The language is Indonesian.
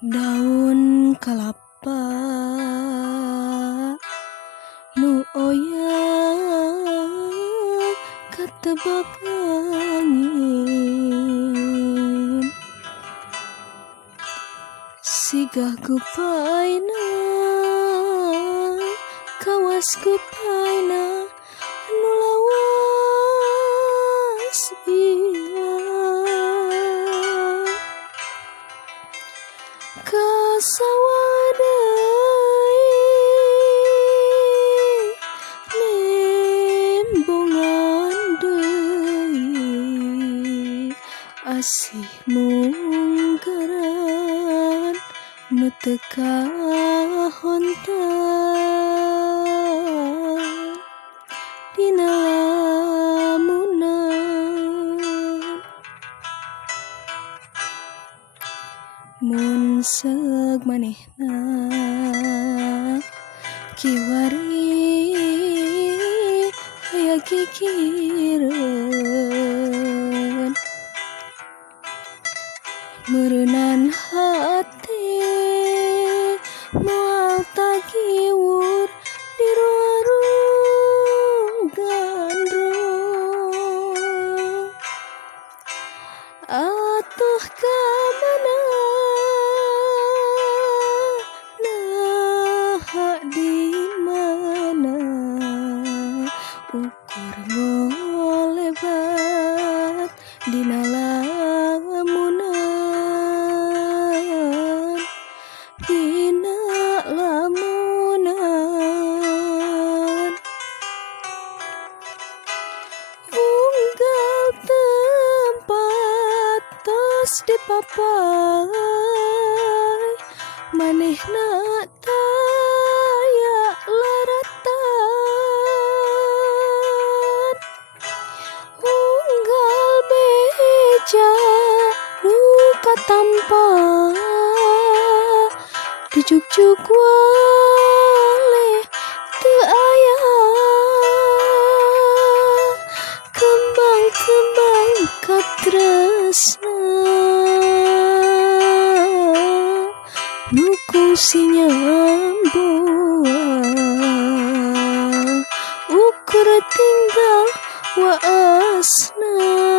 Daun kalapa nu oyang katebak angin, sigah gupayna kawas gupayna nu lawas ilang kasawadai nembongan deui asih munggaran nu teu kahontan dina lamunan. Mun seug manehna kiwari aya gigireun, meureunnan hate moal tagiwur di ruarung gandrung atuh ka mana di mana ukur ngolebat dina lamunan, dina lamunan. Unggal tempat tos dipapai manehna taya laratan, unggal beja nu katampa dijuk-juk waleh teu aya kembang-kembang katresna nu kungsi nyambuang ukur tinggal waasna.